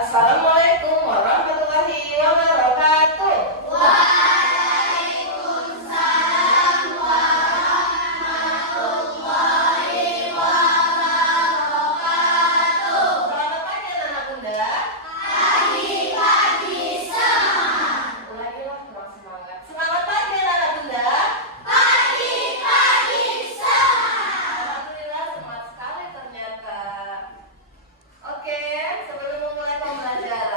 Assalamualaikum warahmatullahi wabarakatuh. Waalaikumsalam warahmatullahi wabarakatuh. Selamat pagi anak bunda. Pagi-pagi semangat. Ulangilah kurang semangat. Selamat pagi anak bunda. Pagi-pagi semangat. Alhamdulillah semangat sekali ternyata. Oke, sebelum memulai pembelajaran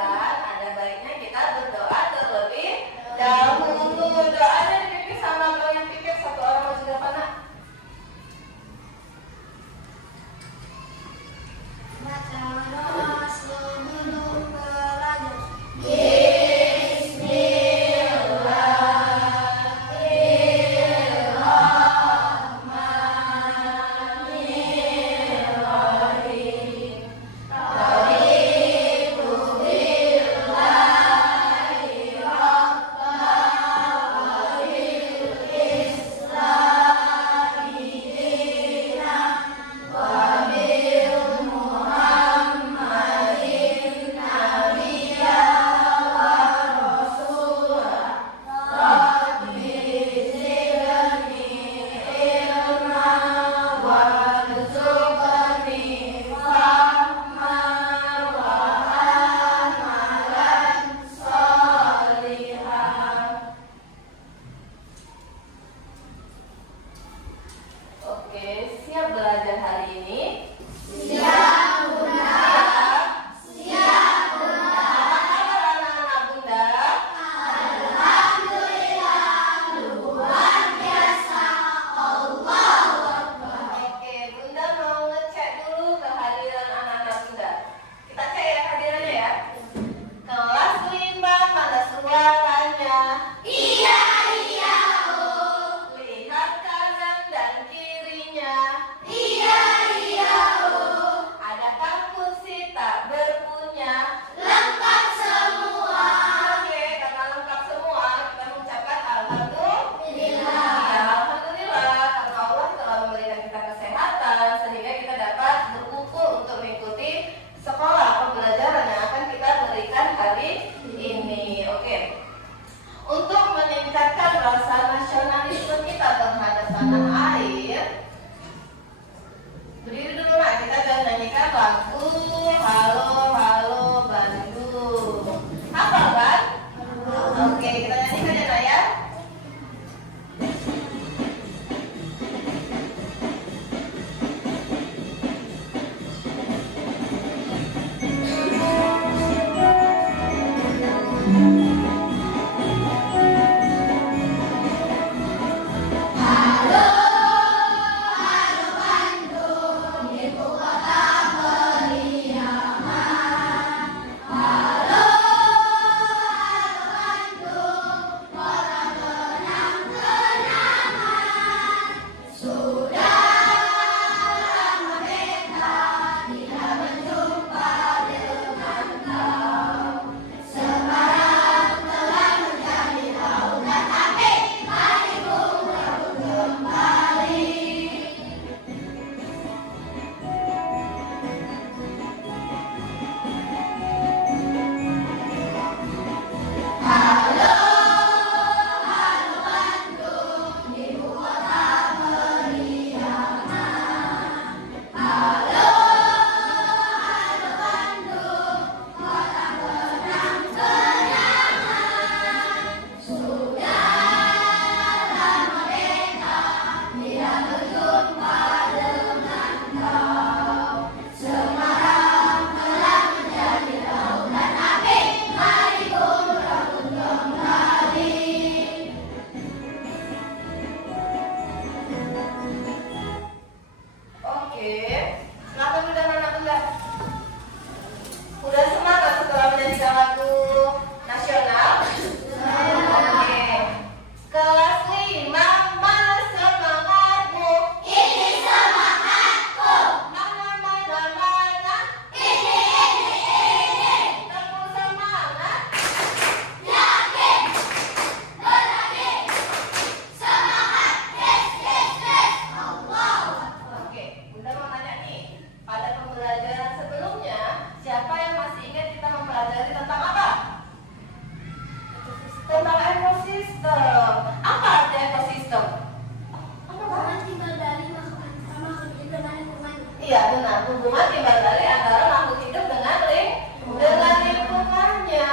Iya benar, hubungan timbal balik antara makhluk hidup dengan lingkungannya.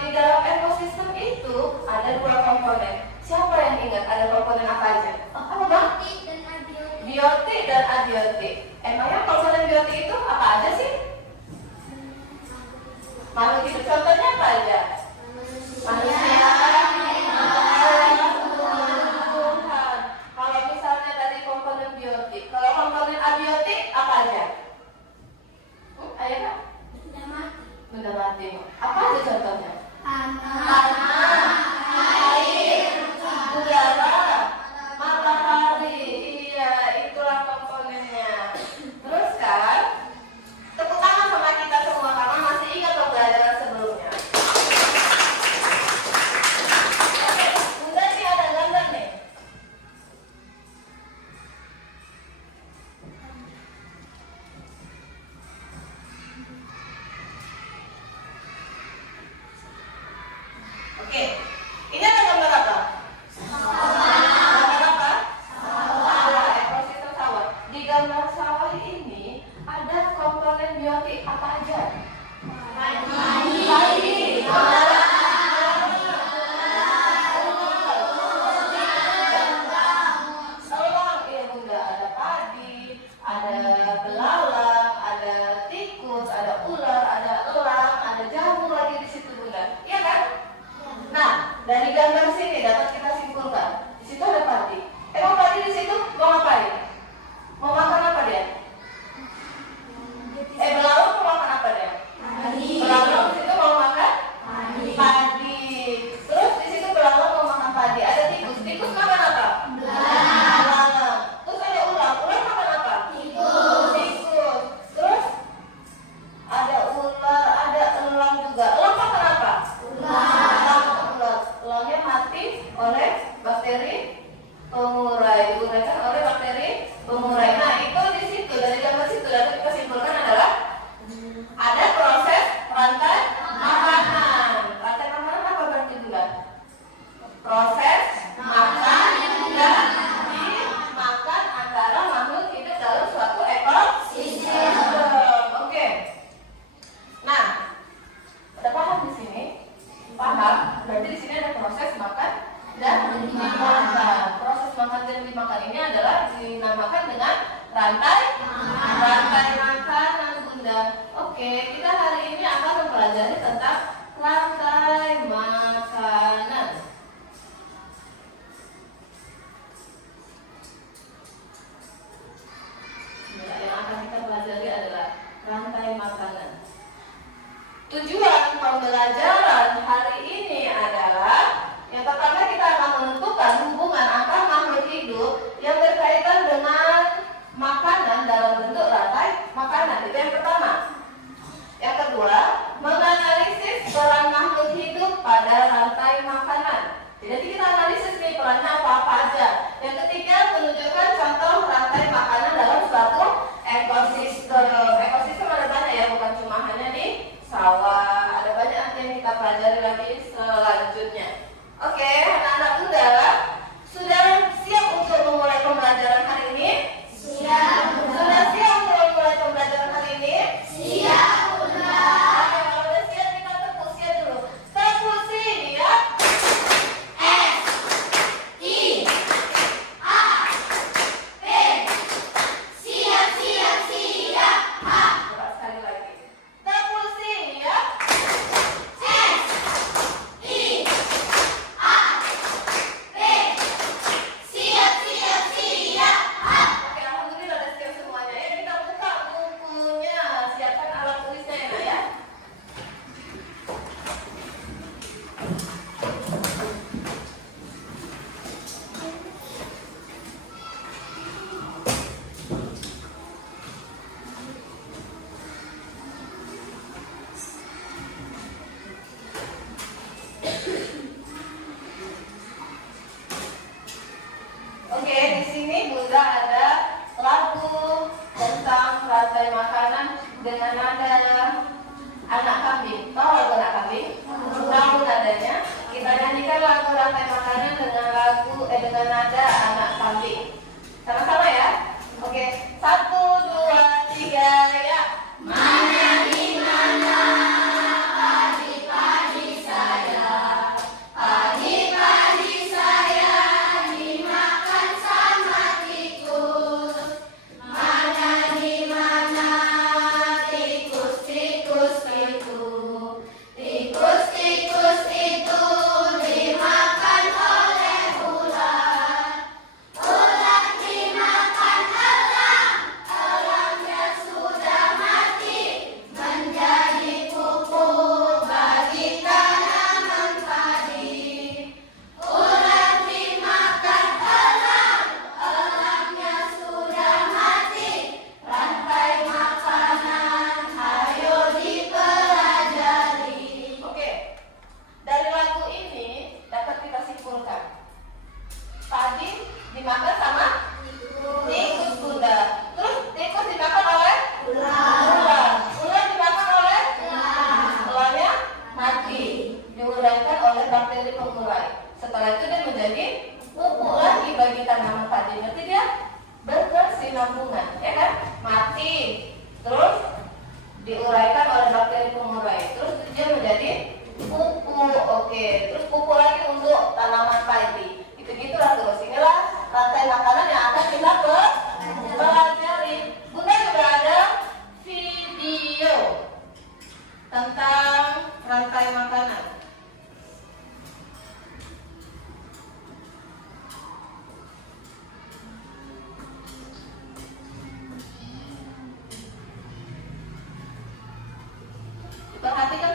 Di dalam ekosistem itu ada dua komponen. Siapa yang ingat ada komponen apa aja? Apa bang? Biotik dan abiotik. Emangnya komponen biotik itu apa aja sih? Makhluk hidup contohnya apa aja? Manusia, tumbuhan. Kalau misalnya tadi komponen biotik, kalau komponen abiotik apa aja? Ayo kak? Benda mati. Apa aja contohnya? Tanah, air, udara, matahari. Iya, itulah komponennya. Terus kan, tepuk tangan sama kita semua karena masih ingat pembelajaran sebelumnya. Oke, bunda ini ada gambar nih. Oke, ini ada gambar apa? Gambar apa? Sawah, ekosistem sawah. Di gambar sawah ini ada komponen biotik apa aja? Padi, elang, iya bunda, ada padi, ada belalang, ada tikus, ada ular, ada elang, ada jamur lagi di situ bunda, iya kan? Nah, dari gambar sini dapat kita simpulkan. Di situ ada padi. Emang padi di situ mau ngapain? Mau makan apa dia? Belalang mau makan apa dia? Belalang di situ mau makan padi. Terus di situ belalang mau makan padi. Ada tikus. Tikus makan apa? Belalang. Terus ada ular. Ular makan apa? Tikus. Terus ada ular, ada elang juga. Elang makan apa? Elangnya mati oleh bakteri pengurai, diuraikan oleh bakteri pengurai. Nah itu di situ dari gambar situ dapat kita simpulkan adalah ada proses rantai makanan. Rantai makanan apa berarti bunda? Proses makan dan dimakan antara makhluk hidup dalam suatu ekosistem. Oke. Nah, udah paham di sini? Paham? Berarti di sini ada proses makan dan dimakan. Proses makan dan dimakan ini adalah dinamakan dengan rantai makanan bunda. Oke, kita hari ini akan mempelajari tentang rantai makanan. Yang akan kita pelajari adalah rantai makanan. Tujuan pembelajaran hari ini adalah yang pertama kita akan menentukan hubungan antar makhluk hidup yang berkaitan dengan makanan dalam bentuk rantai makanan. Itu yang pertama. Yang kedua, menganalisis peran makhluk hidup pada rantai makanan. Jadi kita analisis nih perannya apa aja. Yang ketiga, menunjukkan contoh rantai makanan dalam suatu ekosistem. Ekosistem ada banyak ya, bukan cuma hanya di sawah, ada banyak nanti yang kita pelajari lagi selanjutnya. Oke, anak-anak bunda, sudah siap untuk memulai pembelajaran hari ini? Siap. Sudah siap untuk memulai pembelajaran hari ini? Siap, Bunda. Oke, kalau udah siap kita tepuk siap dulu. Tepuk siap. Siap, siap, siap. Coba sekali lagi. Tepuk siap. Siap, siap, siap. Oke, alhamdulillah udah siap semuanya. Ya, kita buka bukunya. Siapkan alat tulisnya ya, Nak, ya. Oke, di sini bunda ada lagu tentang rantai makanan dengan nada anak kambing. Tahu lagu anak kambing? Tahu nadanya? Kita nyanyikan lagu rantai makanan dengan nada anak kambing. Sama-sama ya. Oke, 1,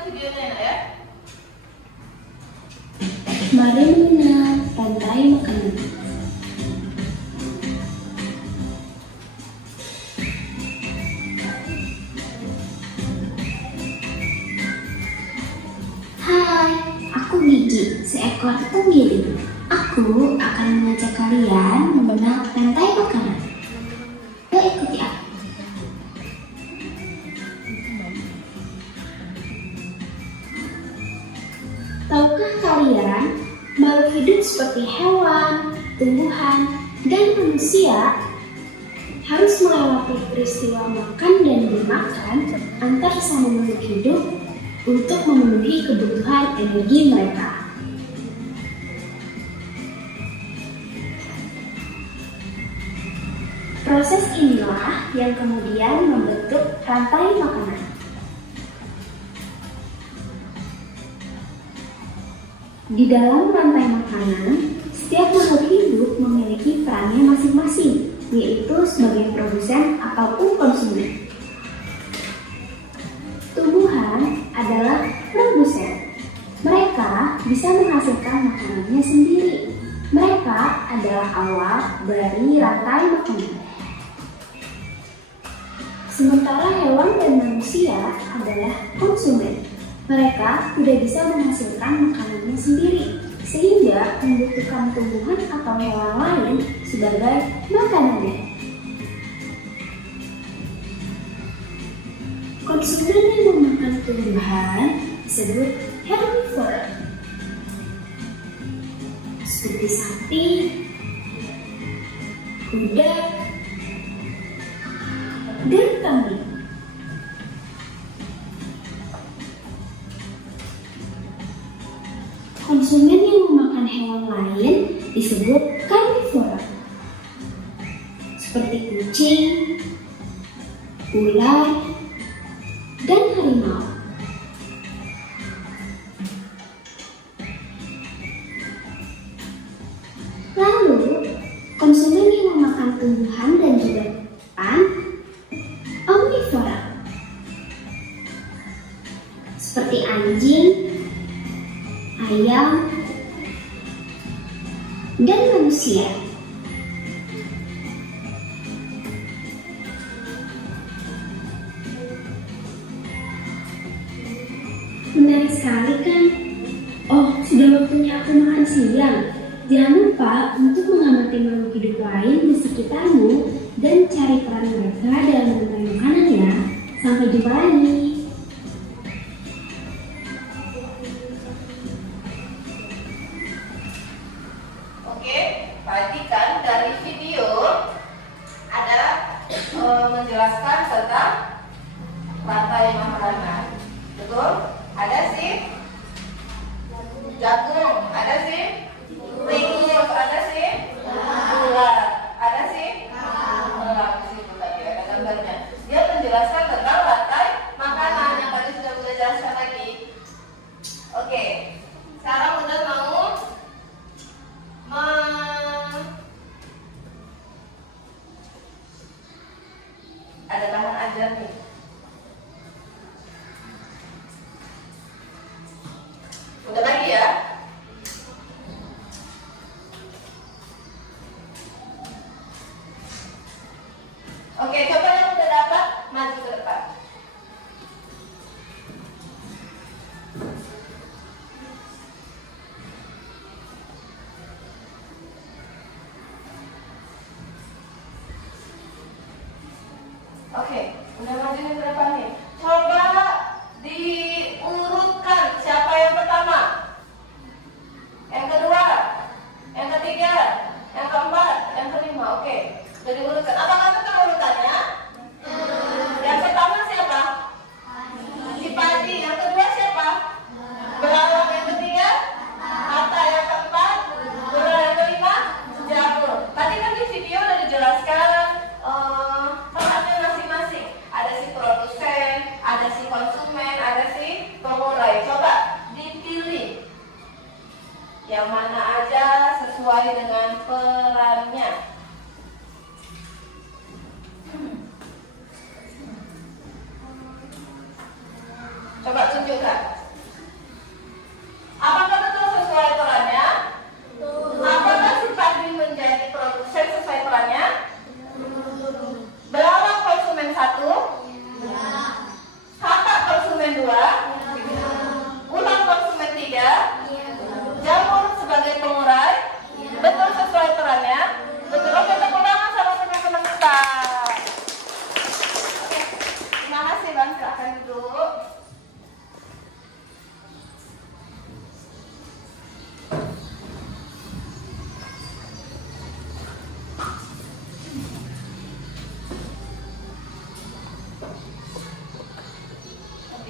videonya ya. Mari mengenal rantai makanan. Hai, aku Gigi, seekor penggiling. Aku akan mengajak kalian mengenal rantai makanan. Yuk ikuti aku. Tahukah kalian, makhluk hidup seperti hewan, tumbuhan, dan manusia harus melewati peristiwa makan dan dimakan antar sesama makhluk hidup untuk memenuhi kebutuhan energi mereka. Proses inilah yang kemudian membentuk rantai makanan. Di dalam rantai makanan, setiap makhluk hidup memiliki perannya masing-masing, yaitu sebagai produsen ataupun konsumen. Tumbuhan adalah produsen. Mereka bisa menghasilkan makanannya sendiri. Mereka adalah awal dari rantai makanan. Sementara hewan dan manusia adalah konsumen. Mereka tidak bisa menghasilkan makanannya sendiri, sehingga membutuhkan tumbuhan atau hewan lain sebagai makanannya. Konsumen yang memakan tumbuhan disebut herbivora, seperti sapi, kuda, dan kambing. Konsumen yang memakan hewan lain disebut karnivora, seperti kucing, ular, dan harimau. Lalu, konsumen yang memakan tumbuhan dan juga hewan omnivora, seperti anjing, ayam, dan manusia. Menarik sekali kan? Oh, sudah waktunya aku makan siang. Jangan lupa untuk mengamati makhluk hidup lain di sekitarmu dan cari peran mereka dalam rantai makanan ya. Sampai jumpa lagi. Oke, perhatikan dari video ada menjelaskan tentang rantai makanan. Betul? Ada sih jagung, ada sih tikus, ada sih ular, ada sih elang di situ tadi ada gambarnya. Dia menjelaskan tentang rantai makanan yang tadi sudah jelaskan lagi. Oke, sekarang udah mau ada bahan ajar nih. Udah lagi ya? Oke, coba yang udah dapat maju ke depan. Oke, udah maju ke depan nih. Coba diurutkan siapa yang pertama, yang kedua, yang ketiga, yang keempat, yang kelima. Oke, udah diurutkan. Apakah betul urutannya? Yang pertama siapa? Si padi. Yang kedua siapa? Belalang. Yang ketiga mata. Yang keempat gula. Yang kelima jagung. Tadi kan di video udah dijelaskan perannya masing-masing. Ada si produsen, ada si konsumen, ada si pengurai. Coba dipilih yang mana aja sesuai dengan perannya.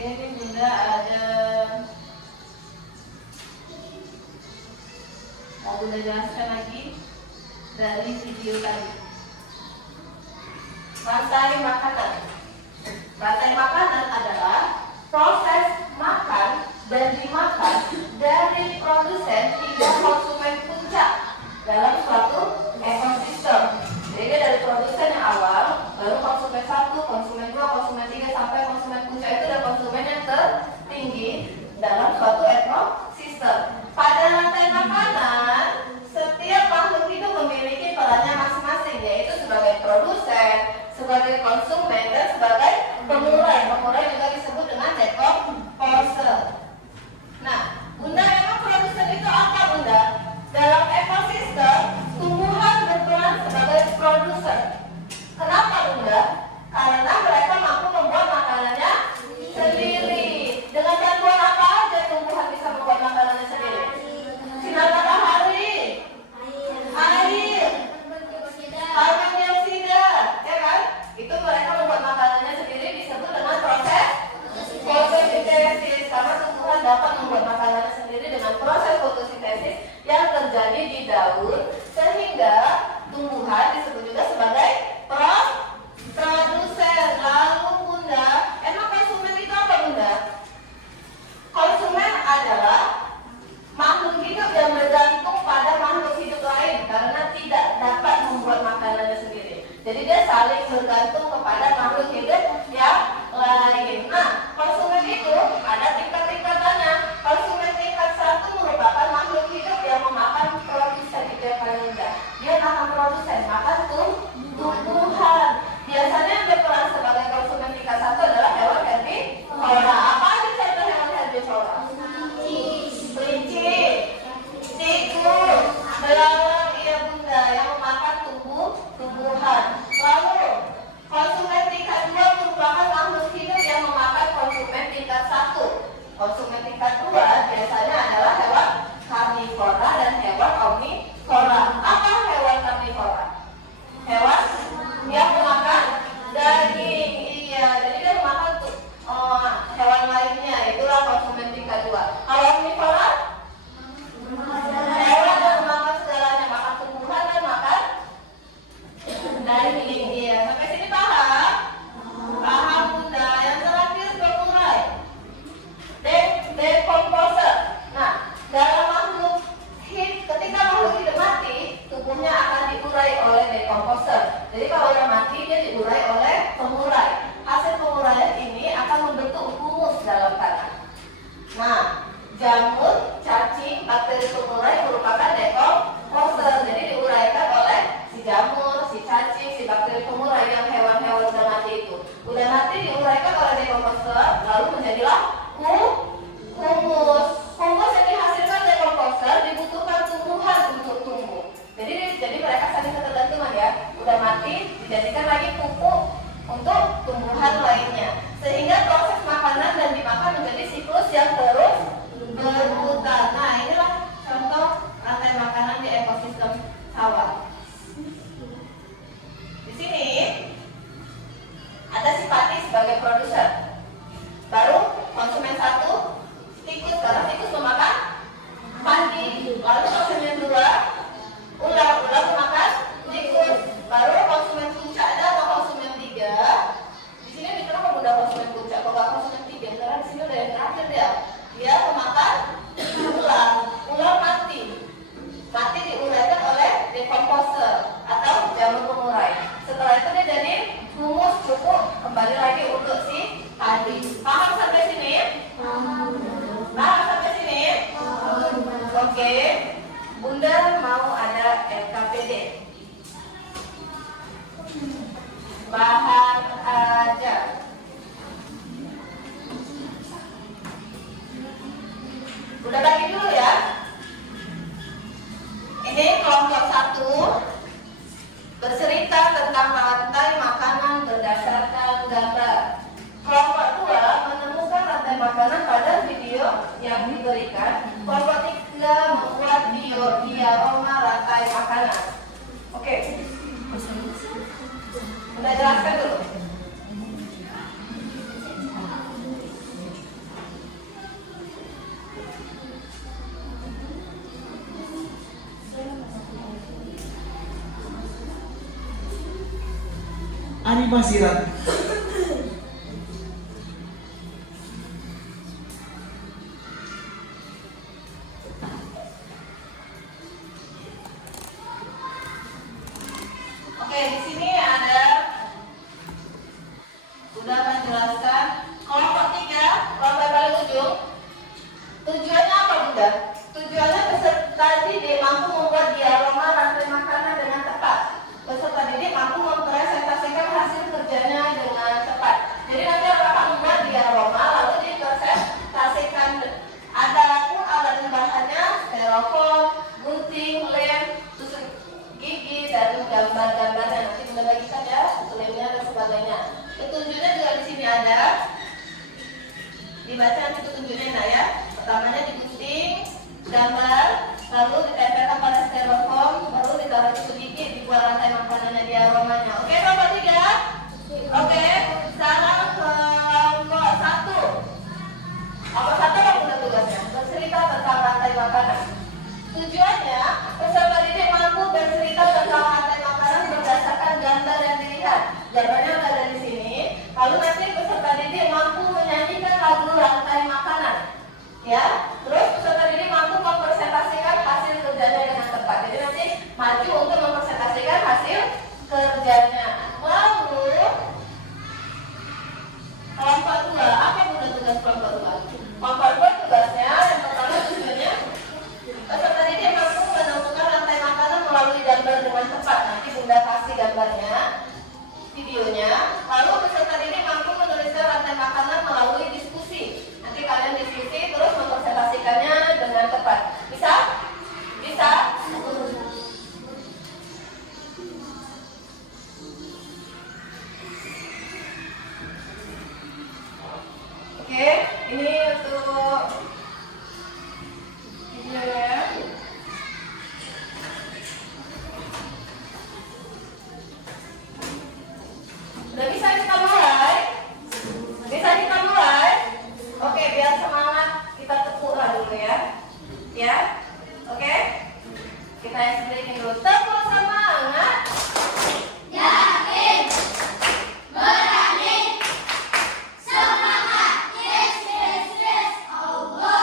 Ini Bunda ada mau Bunda jelaskan lagi dari video tadi. Rantai makanan. Rantai makanan adalah proses makan dan dimakan dari produsen hingga konsumen puncak dalam suatu ekosistem. Jadi dari produsen yang awal, baru konsumen 1, konsumen 2, konsumen 3 sampai konsumen puncak itu adalah konsumen yang tertinggi dalam suatu ekosistem. Pada rantai makanan, setiap makhluk hidup memiliki perannya masing-masing, yaitu sebagai produsen, sebagai konsumen, dan sebagai pemurai. Pemurai juga disebut dengan dekomposer. Nah, Bunda, emang produsen itu apa, Bunda? Dalam ekosistem, tumbuhan berperan sebagai produsen. Kenapa, Bunda? Karena mereka mampu membuat makanannya sendiri. Dengan bantuan apa aja tumbuhan bisa membuat makanannya sendiri? Sinar matahari, air, karbon dioksida, ya kan? Itu mereka membuat makanannya sendiri, disebut dengan proses fotosintesis. Karena tumbuhan dapat membuat makanannya sendiri dengan proses fotosintesis yang terjadi di daun, sehingga tumbuhan disebut juga sebagai produsen. Lalu Bunda, emang konsumen itu apa, Bunda? Konsumen adalah makhluk hidup yang bergantung pada makhluk hidup lain karena tidak dapat membuat makanannya sendiri. Jadi dia saling bergantung kepada makhluk hidup yang lain. Nah, konsumen itu ada tingkat-tingkatannya. Konsumen tingkat 1 merupakan makhluk hidup yang memakan produsen, itu yang paling rendah. Dia makan produsen, makan tumbuhan. Biasanya yang berperan sebagai konsumen tingkat 1 adalah hewan herbivora. Apa aja contoh hewan herbivora? Kelinci, tikus, belalang, iya Bunda, yang memakan tumbuhan. Lalu konsumen tingkat 2 merupakan makhluk hidup yang memakan konsumen tingkat 1. Konsumen tingkat 2 biasanya adalah hewan karnivora dan hewan omnivora. Apa hewan karnivora? Hewan yang memakan daging. Iya, jadi dia memakan hewan lainnya. Itulah konsumen tingkat 2. Kalau omnivora, hewan yang memakan segalanya, makan tumbuhan dan makan daging. Iya, sampai sini paham? Paham Bunda. Yang terakhir pemurai, dekomposer. Nah, dalam makhluk hidup, ketika makhluk hidup mati, tubuhnya akan diurai oleh dekomposer. Jadi kalau yang mati, dia diurai oleh pemurai. Hasil pemuraian ini akan membentuk humus dalam tanah. Nah, jamur, cacing, bakteri pemurai merupakan dekomposer. Jadi diuraikan oleh si jamur, si cacing, si bakteri pemurai yang hewan-hewan udah mati itu. Udah mati diuraikan oleh dekomposer, lalu menjadilah humus. Humus yang dihasilkan dekomposer dibutuhkan tumbuhan untuk tumbuh. Jadi mereka saling ketergantungan ya. Udah mati dijadikan lagi pupuk untuk tumbuhan lainnya. Sehingga proses makanan dan dimakan menjadi siklus yang terus berputar. Nah, inilah contoh rantai makanan di ekosistem sawah. Di sini ada si pati sebagai produsen. Baru konsumen 1 tikus, karena tikus memakan padi. Lalu konsumen 2 ular memakan tikus. Baru konsumen puncak atau konsumen 3. Di sini kenapa Bunda konsumen puncak? Kalau nggak konsumen 3, karena di sini udah yang terakhir dia memakan ular mati diuraikan oleh dekomposer atau jamur pemurai. Setelah itu dia jadi humus, pupuk, kembali lagi untuk si padi. Paham sampai sini? Paham sampai sini? Oke. Bunda mau ada LKPD. Bahan aja. Udah bagi dulu ya. Ini kelompok 1 bercerita tentang rantai makanan berdasarkan gambar. Kelompok 2 menemukan rantai makanan pada video yang diberikan. Kelompok 3 membuat diaroma rantai makanan. Oke. Udah jelaskan dulu. animasiran. Oke, di sini ada udah akan jelaskan kelompok 3, kelompok paling ujung. Tujuannya apa, Bunda? Tujuannya peserta didik mampu membuat diaroma rantai makanan dengan tepat. Peserta didik mampu mempresentasikan hasil kerjanya dengan tepat. Jadi nanti akan membuat diaroma lalu dipresentasikan. Ada pun alat bahannya styrofoam, gunting, lem, tusuk gigi, dan gambar-gambarnya. Nanti Bunda bagikan ya, lemnya dan sebagainya. Petunjuknya juga di sini ada. Dibaca nanti petunjuknya nah ya. Pertamanya digunting, gambar, lalu ditempelkan pada styrofoam, baru ditaruh tusuk gigi, dibuat rantai makanannya di aromanya. Oke, kelompok 3? Oke, sekarang kelompok 1. Kelompok 1 apa Bunda tugasnya? Bercerita tentang rantai makanan. Tujuannya, peserta didik mampu bercerita tentang rantai makanan berdasarkan gambar yang dilihat. Gambarnya udah ada di sini. Lalu nanti peserta didik mampu menyanyikan lagu rantai makanan. Ya, terus peserta didik mampu mempresentasikan hasil kerjanya dengan tepat. Jadi nanti maju untuk mempresentasikan hasil kerjanya. Lalu kelompok 2, apa Bunda tugas kelompok 2? Kelompok 2 tugasnya yang pertama tujuannya peserta didik mampu menemukan rantai makanan melalui gambar dengan tepat. Nanti Bunda kasih gambarnya, videonya. Lalu peserta didik mampu menuliskan rantai makanan melalui diskusi. Nanti kalian diskusi terus mempresentasikannya dengan tepat. Bisa? Bisa? Oke, ini untuk videonya. Udah bisa kita mulai? Bisa kita mulai? Oke, biar semangat kita tepuk dulu ya. Ya? Oke? Kita yang sedikit dulu. Tepuk semangat. Yakin, berani, semangat, yes, yes, yes, Allah.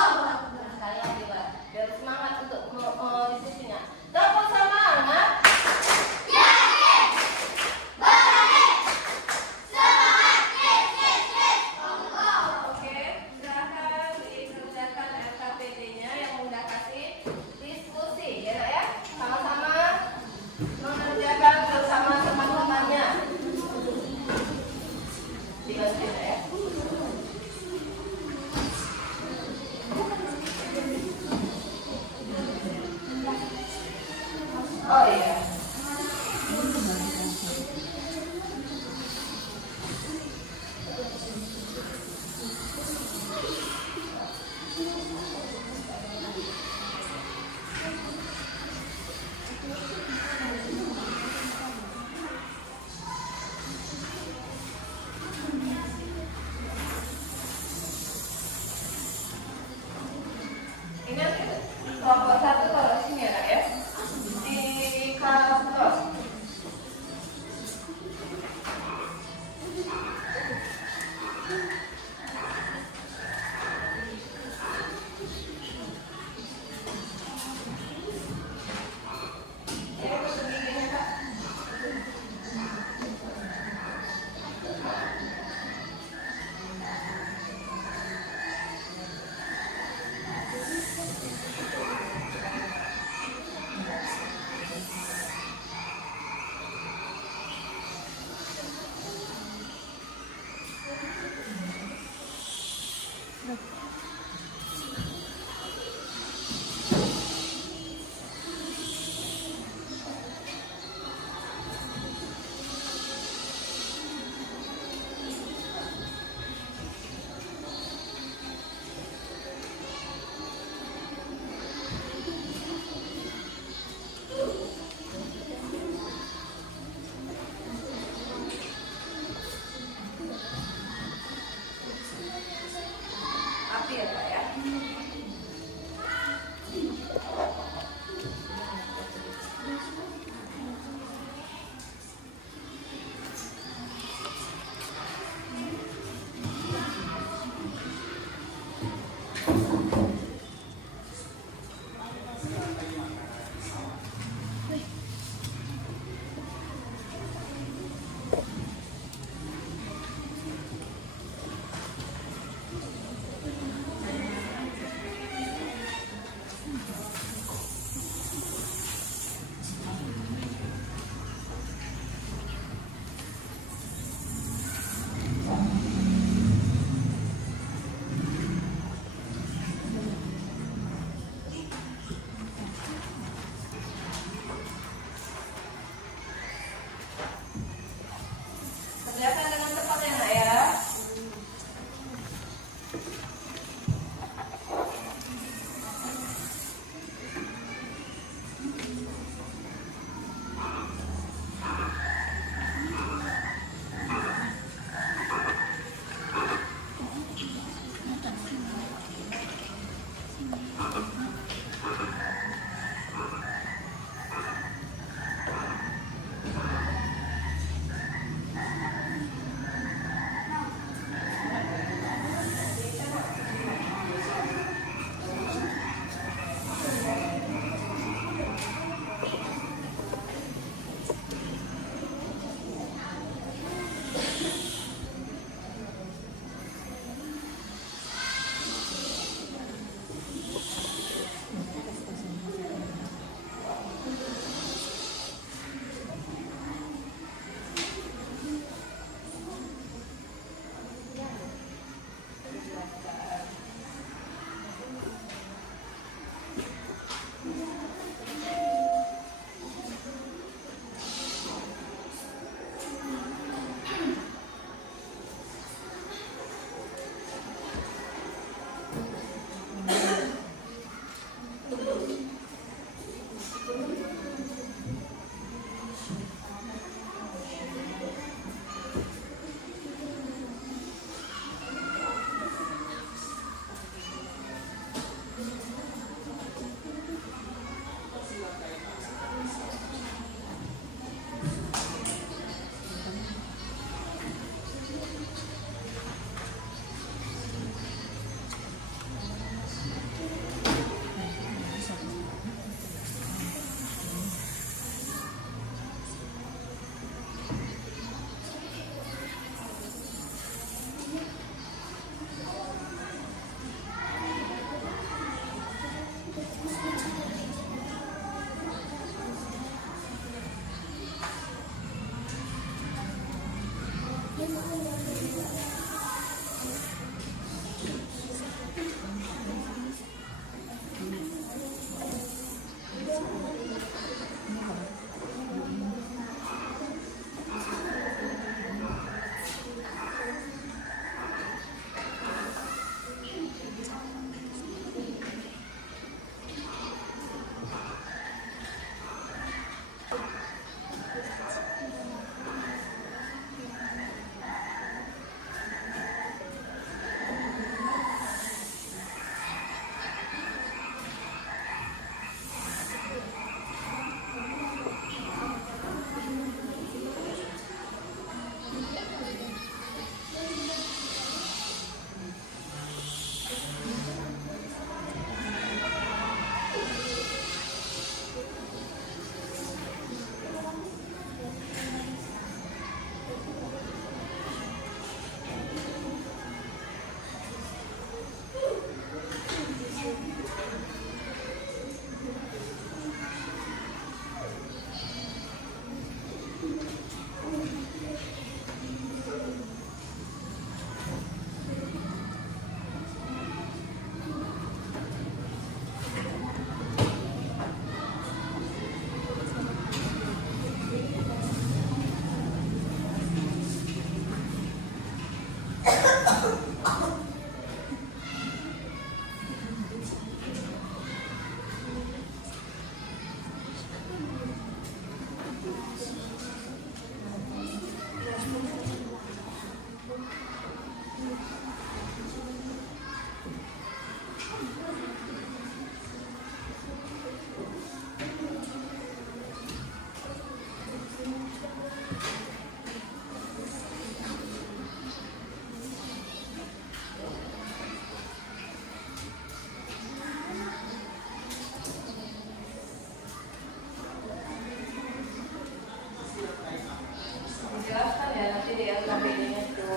Dijelaskan ya nanti di LKPD-nya itu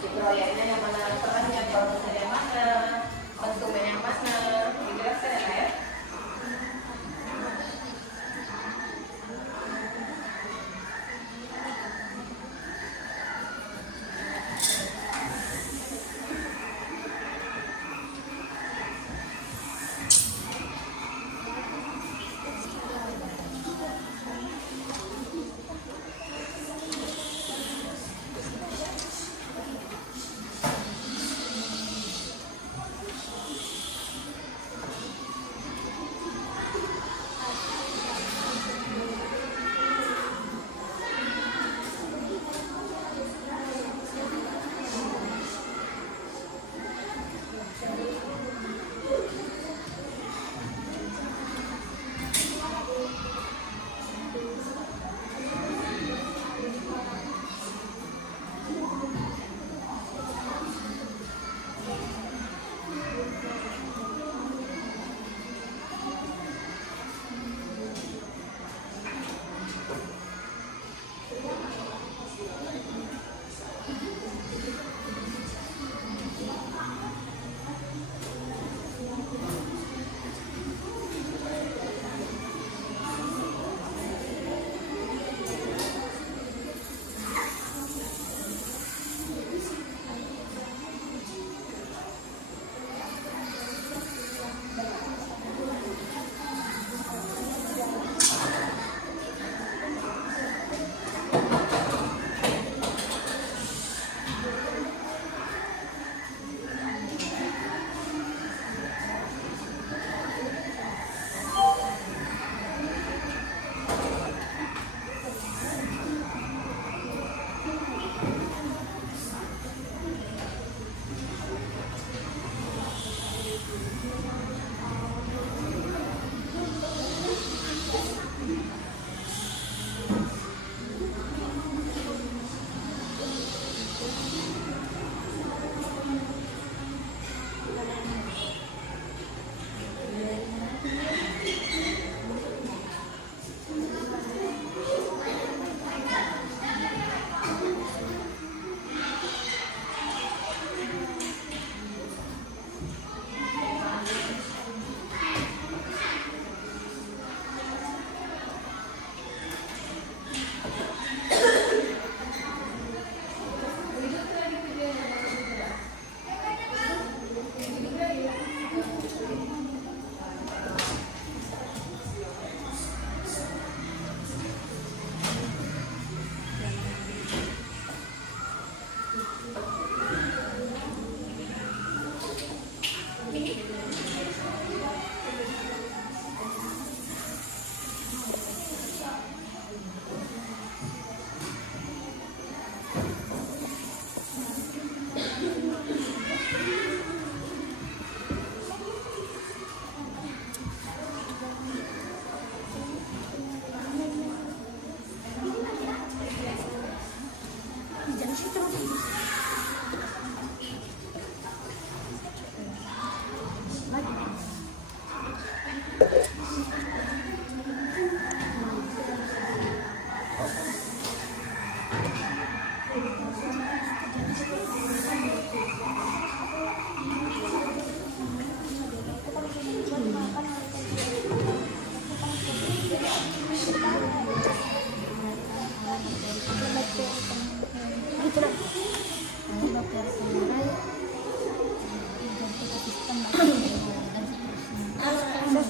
di proyeknya yang mana perannya, produsen yang mana, konsumen yang mana, dijelaskan ya Kak ya.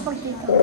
Seperti itu.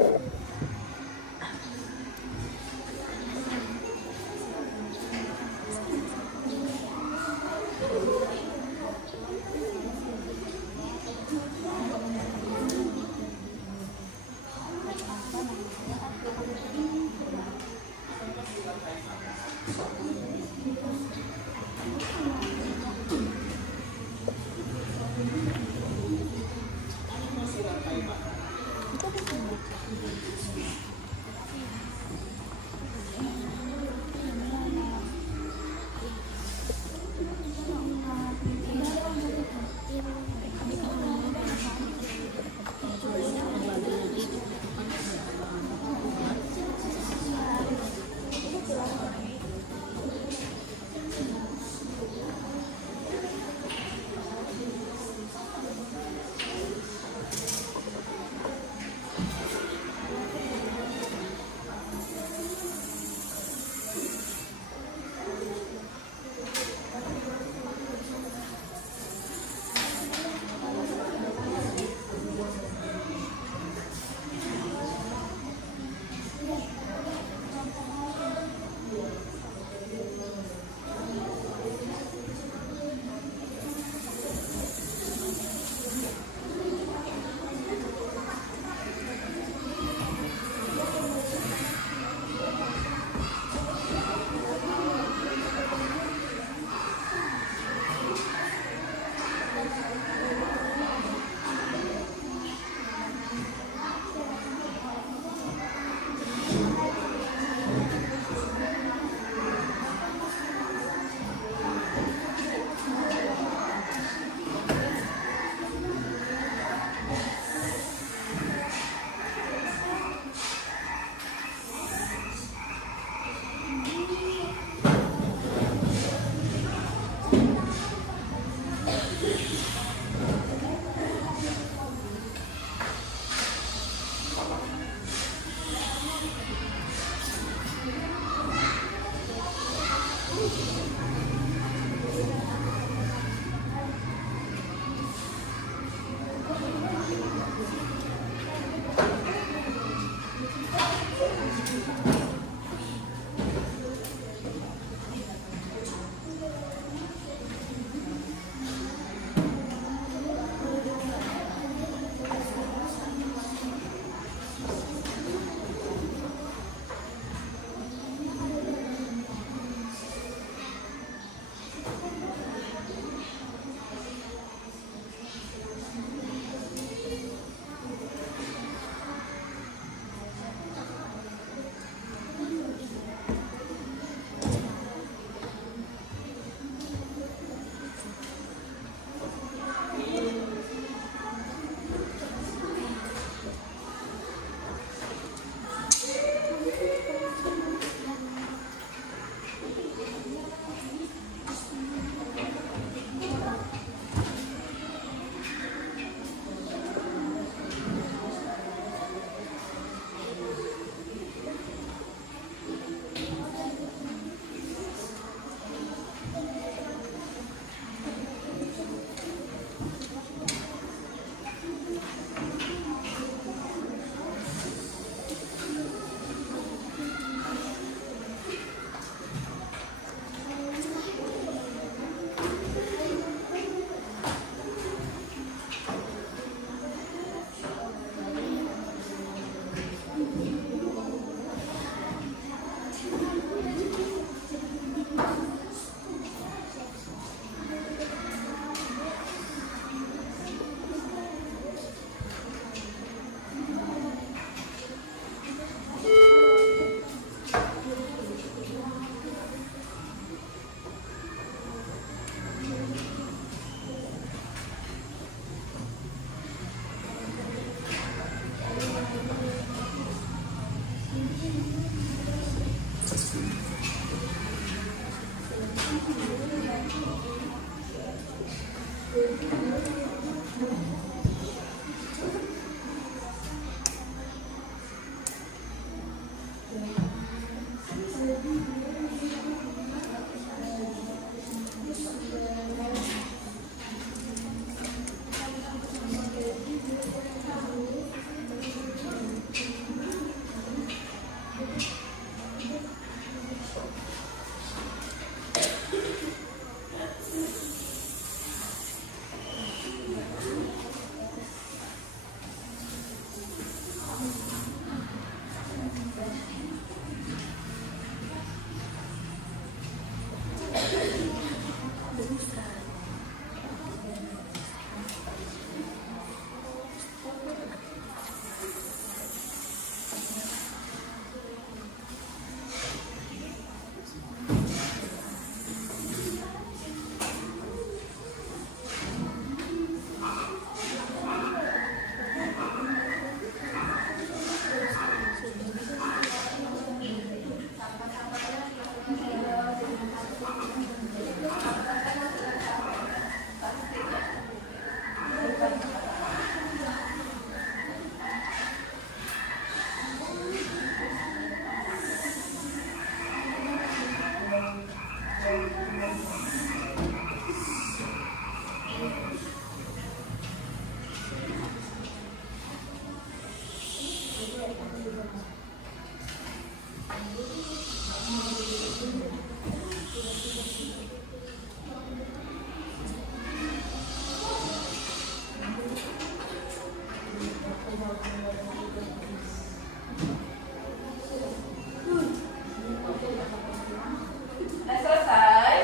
Sudah selesai?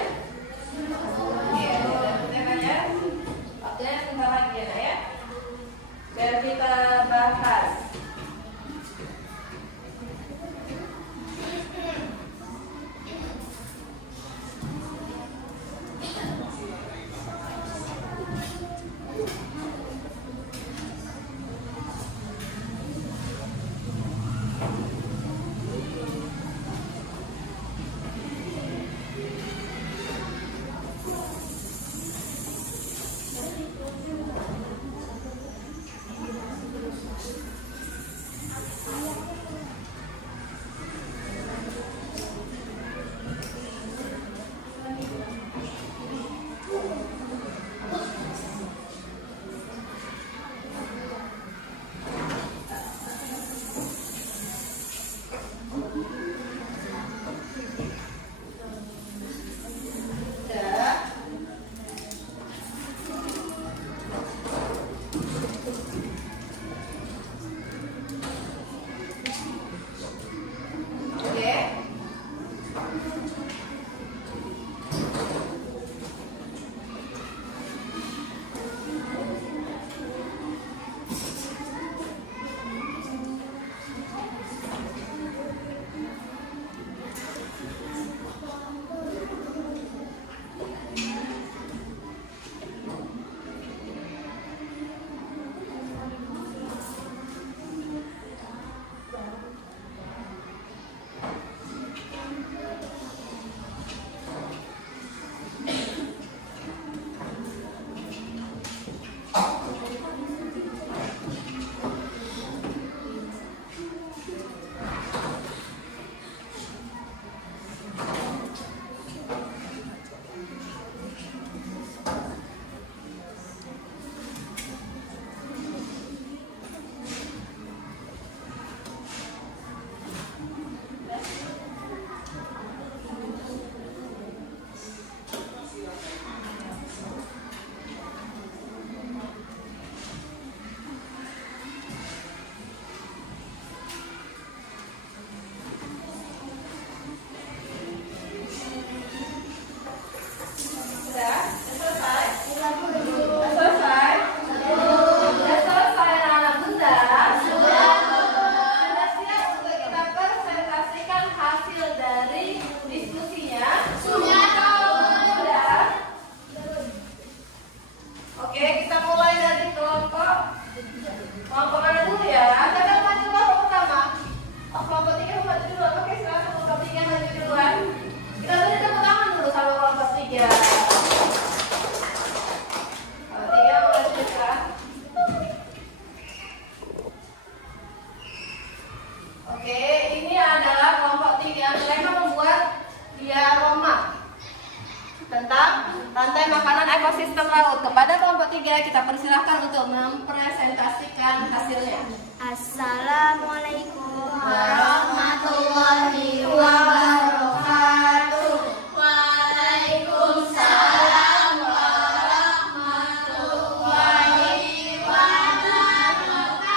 rantai makanan ekosistem laut. Kepada kelompok 3 kita persilahkan untuk mempresentasikan hasilnya. Assalamualaikum Warahmatullahi wabarakatuh. Waalaikumsalam warahmatullahi wabarakatuh.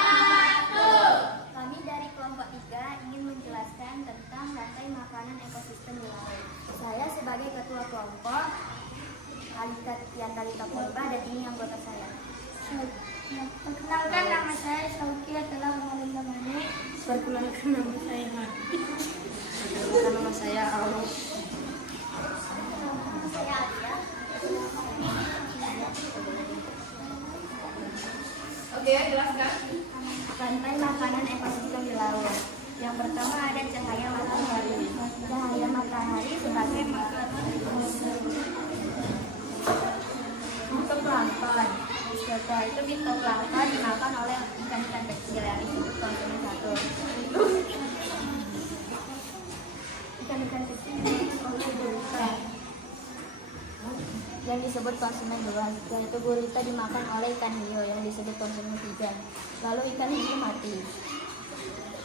Kami dari kelompok 3 ingin menjelaskan tentang rantai makanan ekosistem di laut. Saya sebagai ketua kelompok Talita Polba dan ini anggota saya. Perkenalkan, nama saya Sauki adalah Amalinda Mane. Perkenalkan, nama saya Mati. Perkenalkan, nama saya Alus. Nama saya Adia. Oke, jelaskan. Rantai makanan ekosistem di laut. Yang pertama ada cahaya matahari. Cahaya matahari sebagai fitoplankton. Setelah itu fitoplankton dimakan oleh ikan-ikan kecil yang disebut konsumen satu. Ikan-ikan kecil oleh gurita yang disebut konsumen 2. Setelah itu gurita dimakan oleh ikan hiu yang disebut konsumen 3. Lalu ikan hiu mati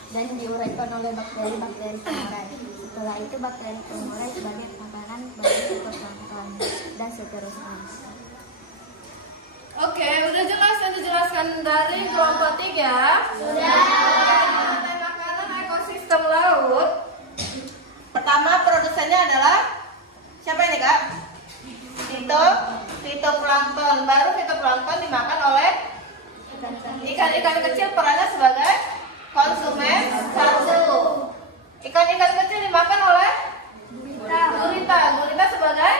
dan diuraikan oleh bakteri-bakteri pengurai. Setelah itu bakteri pengurai sebagai makanan bagi fitoplankton dan seterusnya. Oke, udah jelas yang dijelaskan dari kelompok 3. Sudah. Rantai makanan ekosistem laut. Pertama produsennya adalah siapa ini Kak? Fitoplankton. Baru fitoplankton dimakan oleh ikan-ikan kecil, perannya sebagai konsumen 1. Ikan-ikan kecil dimakan oleh gurita. Gurita sebagai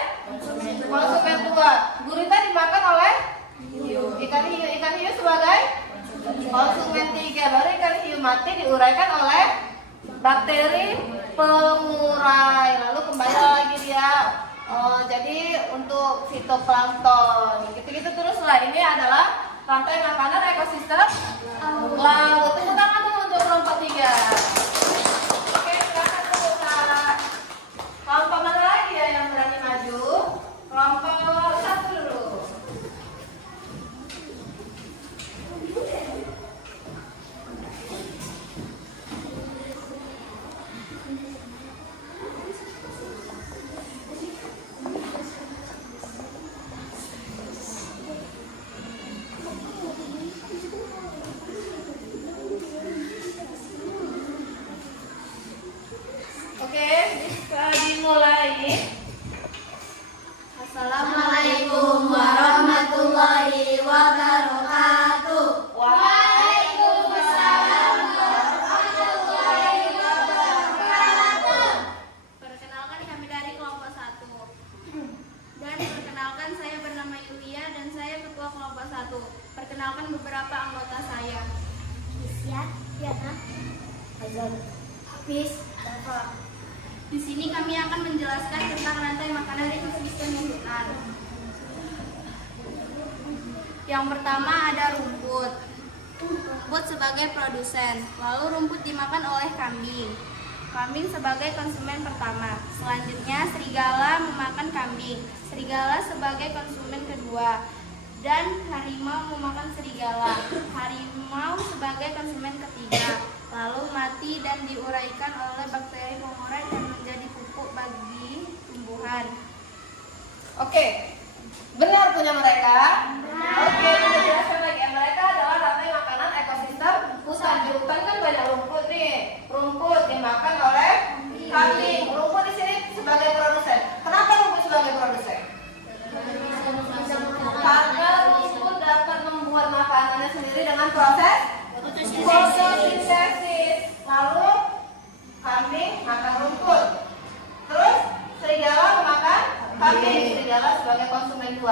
konsumen 2. Gurita dimakan oleh ikan hiu sebagai konsumen 3. Baru ikan hiu mati diuraikan oleh bakteri pengurai. Lalu kembali lagi dia jadi untuk fitoplankton. Gitu-gitu terus lah. Ini adalah rantai makanan ekosistem laut. Tepuk tangan dulu untuk kelompok 3. Oke, silakan tepuk tangan. Kelompok mana lagi ya yang berani maju? Kelompok 1 dulu. Oke, bisa dimulai. Assalamualaikum warahmatullahi wabarakatuh. Waalaikumsalam warahmatullahi wabarakatuh. Perkenalkan, kami dari kelompok 1. Dan perkenalkan, saya bernama Yulia dan saya ketua kelompok 1. Perkenalkan beberapa anggota saya. Isya, Diana, Azan, Hafiz, Dafa. Di sini kami akan menjelaskan tentang rantai makanan ekosistem hutan. Yang pertama ada rumput. Rumput sebagai produsen, lalu rumput dimakan oleh kambing. Kambing sebagai konsumen pertama. Selanjutnya serigala memakan kambing. Serigala sebagai konsumen kedua. Dan harimau memakan serigala. Harimau sebagai konsumen ketiga. Lalu mati dan diuraikan oleh bakteri pengurai dan menjadi pupuk bagi tumbuhan. Oke, benar punya mereka? Oke, kita jelaskan lagi. Mereka adalah rantai makanan ekosistem hutan. Di hutan kan banyak rumput nih. Rumput dimakan oleh kambing. Rumput di sini sebagai produsen. Kenapa rumput sebagai produsen? Karena rumput dapat membuat makanannya sendiri dengan proses fotosintesis. Lalu kambing makan rumput. Terus serigala memakan kambing. Serigala sebagai konsumen 2.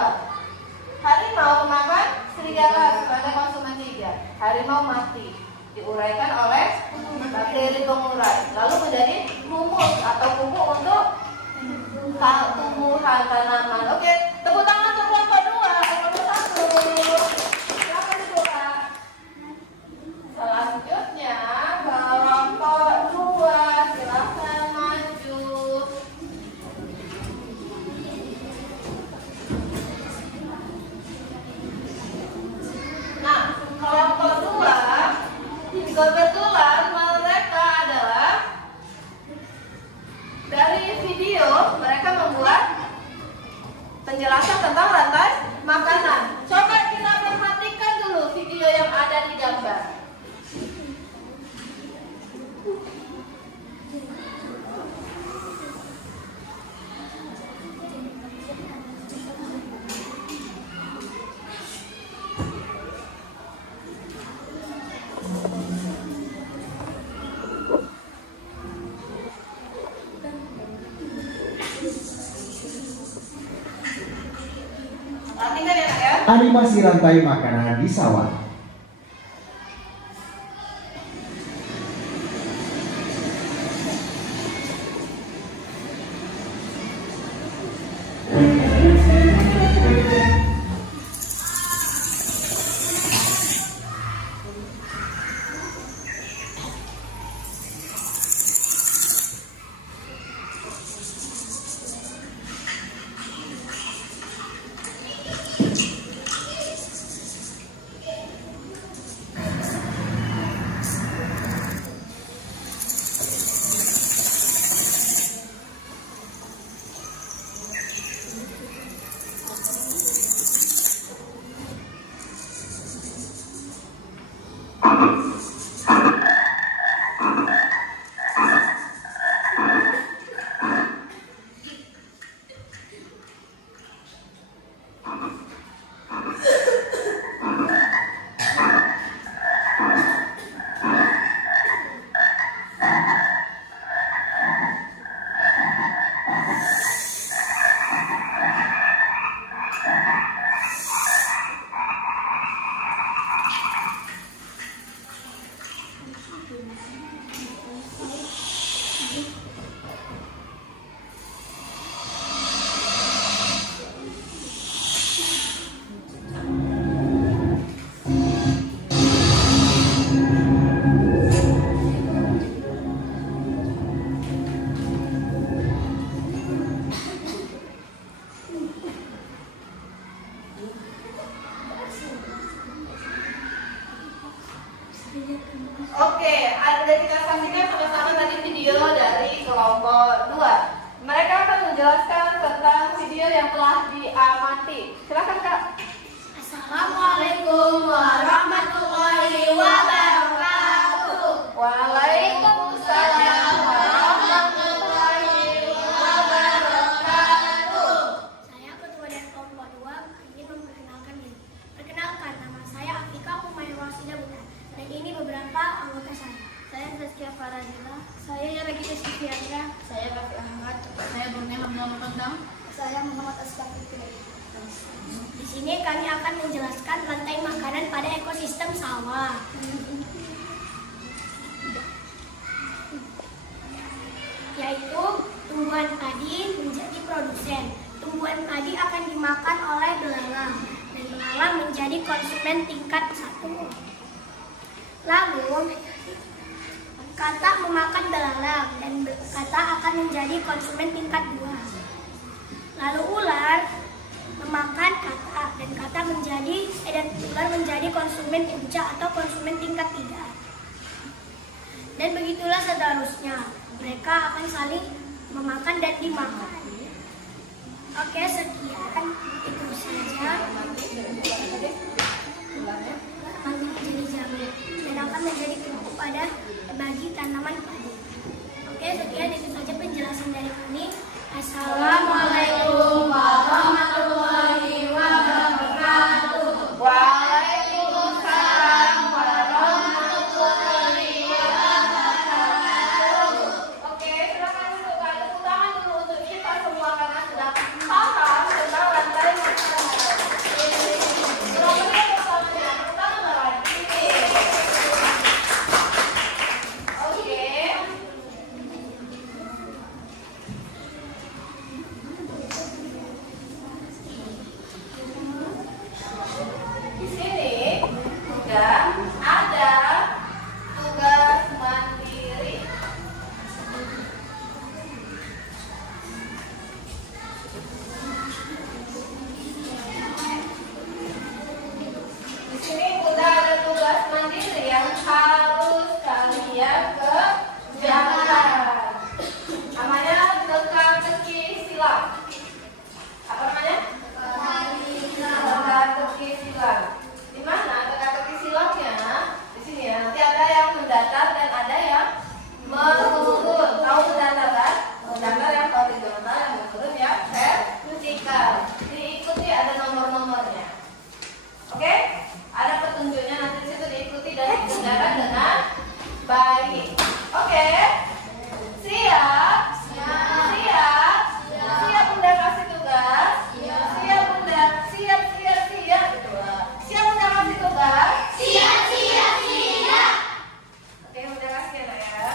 Harimau memakan serigala sebagai konsumen 3. Harimau mati, diuraikan oleh bakteri pengurai. Lalu menjadi humus atau pupuk untuk tumbuhan tanaman. Oke, tepuk tangan untuk kelompok 2, kelompok 1. Silakan dibuka. Selanjutnya kelompok 2, silakan maju. menjelaskan tentang rantai makanan. Coba kita perhatikan dulu video yang ada di gambar. Perhatikan ya, Nak, ya. Animasi rantai makanan di sawah. Oke, ada kita saksikan sama-sama tadi video dari kelompok 2. Mereka akan menjelaskan tentang video yang telah diamati. Silakan, Kak. Assalamualaikum warahmatullahi wabarakatuh. Waalaikumsalam warahmatullahi wabarakatuh. Saya ketua dari kelompok 2 ingin memperkenalkan diri. Perkenalkan, nama saya Afika Umayyah Rasidah Bukan. Dan ini beberapa anggota saya. Saya Zaskia Faradila. Saya Regina Sufiandra. Saya Rafi Ahmad. Saya Burni Hamdul Rendang. Saya Muhammad Asfar. Di sini kami akan menjelaskan rantai makanan pada ekosistem sawah. Yaitu tumbuhan padi menjadi produsen. Tumbuhan padi akan dimakan oleh belalang dan belalang menjadi konsumen tingkat 1. Lalu kata memakan belalang dan kata akan menjadi konsumen tingkat 2. Lalu ular memakan kata dan kata ular menjadi konsumen puncak atau konsumen tingkat 3. Dan begitulah seterusnya. Mereka akan saling memakan dan dimakan. Oke, sekian itu saja. Nanti menjadi jamu dan akan menjadi pupuk pada bagi tanaman padi. Oke, sekian itu saja penjelasan dari kami. Assalamualaikum warahmatullahi wabarakatuh. Waalaikumsalam warahmatullahi wabarakatuh. Oke, silakan duduk. Tepuk tangan dulu untuk kita semua karena sudah paham tentang rantai makanan. Berapa pertamanya? Pertama lagi. Oke. Oke? Ada petunjuknya nanti di situ diikuti dan dikerjakan dengan baik. Oke? Siap? Siap? Siap Bunda kasih tugas? Siap Bunda? Siap gitu. Siap Bunda kasih tugas? Oke, Bunda kasih ya, Nak, ya.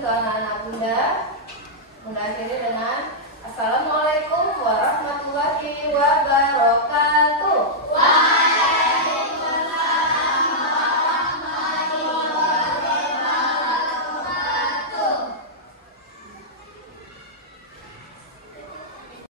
ke anak-anak Bunda. Bunda akhiri dengan Assalamualaikum warahmatullahi wabarakatuh.